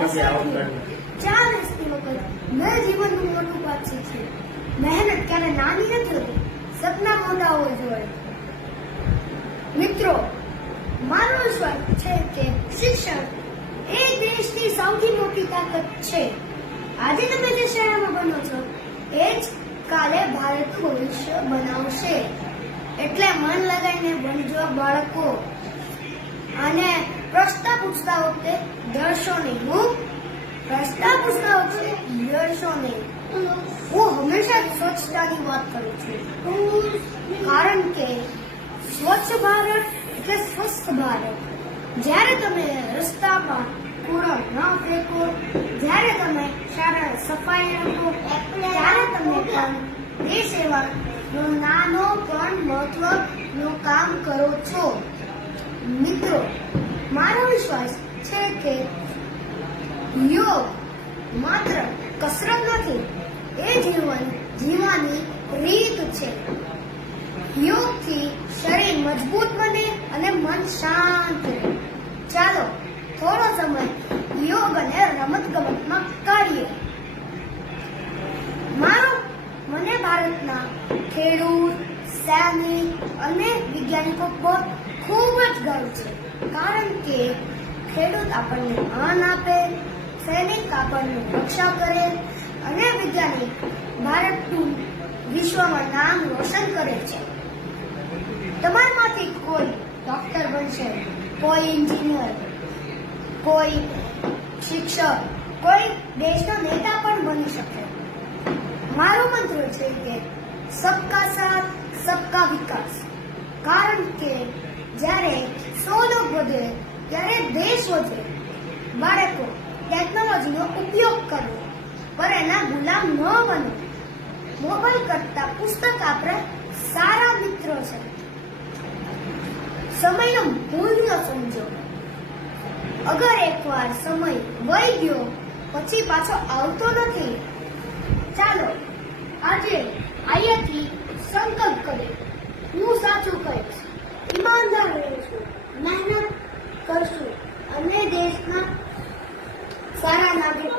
4 રસ્તી વખત મેં જીવનનું મોટું પાઠ શીખ્યું. મહેનત ક્યારે નાની નથી હોતી, સપના મોટા હોવા જોઈએ. મિત્રો, મારો વિશ્વાસ છે કે શિક્ષણ એ દેશની સૌથી મોટી તાકાત છે. આજે તમે જે શાળામાં બનો છો એ જ કાલે ભારતનું ભવિષ્ય બનાવશે. એટલે મન લગાવીને ભણજો બાળકો. અને પ્રશ્ન પૂછતા વખતે ડરશો નહીં. હું હંમેશા સ્વચ્છતાની વાત કરું છું, કારણ કે સ્વચ્છ ભારત એટલે સ્વસ્થ ભારત. જ્યારે તમે રસ્તામાં કૂડો ન ફેંકો, જ્યારે તમે શાળા સફાઈ રાખો, ત્યારે તમે પણ દેશ સેવાનું નાનો પણ મહત્વનું કામ કરો છો. મિત્રો, મારો વિશ્વાસ છે કે યોગ માત્ર કસરત નથી, એ જીવવાની રીત છે. યોગથી શરીર મજબૂત બને અને મન શાંત રહે. ચાલો થોડો સમય યોગ અને રમતગમતમાં કાઢીએ. મને ભારતના ખેડૂત, સૈનિક અને વૈજ્ઞાનિકો પર ખૂબ જ ગર્વ છે, કારણ કે ખેડૂત આપણને અન્ન આપે, સૈનિક આપણને રક્ષા કરે અને વૈજ્ઞાનિક ભારતનું વિશ્વમાં નામ રોશન કરે છે. તમારામાંથી કોઈ ડોક્ટર બનશે, કોઈ એન્જિનિયર, કોઈ શિક્ષક, કોઈ દેશનો નેતા પણ બની શકે. મારો મંત્ર છે કે સબકા સાથ સબકા વિકાસ. કારણ કે જ્યારે 100 લોકો વધે ત્યારે દેશ વધે. બાળકો, ટેકનોલોજીનો ઉપયોગ કરો, પણ એના ગુલામ ન બનો. મોબાઈલ કરતા પુસ્તક આપણા સારા મિત્રો છે. સમયનો મૂલ્ય સમજો. અગર એકવાર સમય વહી ગયો પછી પાછો આવતો નથી. ચાલો આજે અહીંયાથી સંકલ્પ કરીએ. હું સાચું કહીશ, ઈમાનદાર રહીશું, મહેનત કરશું અને દેશના સારા નાગરિક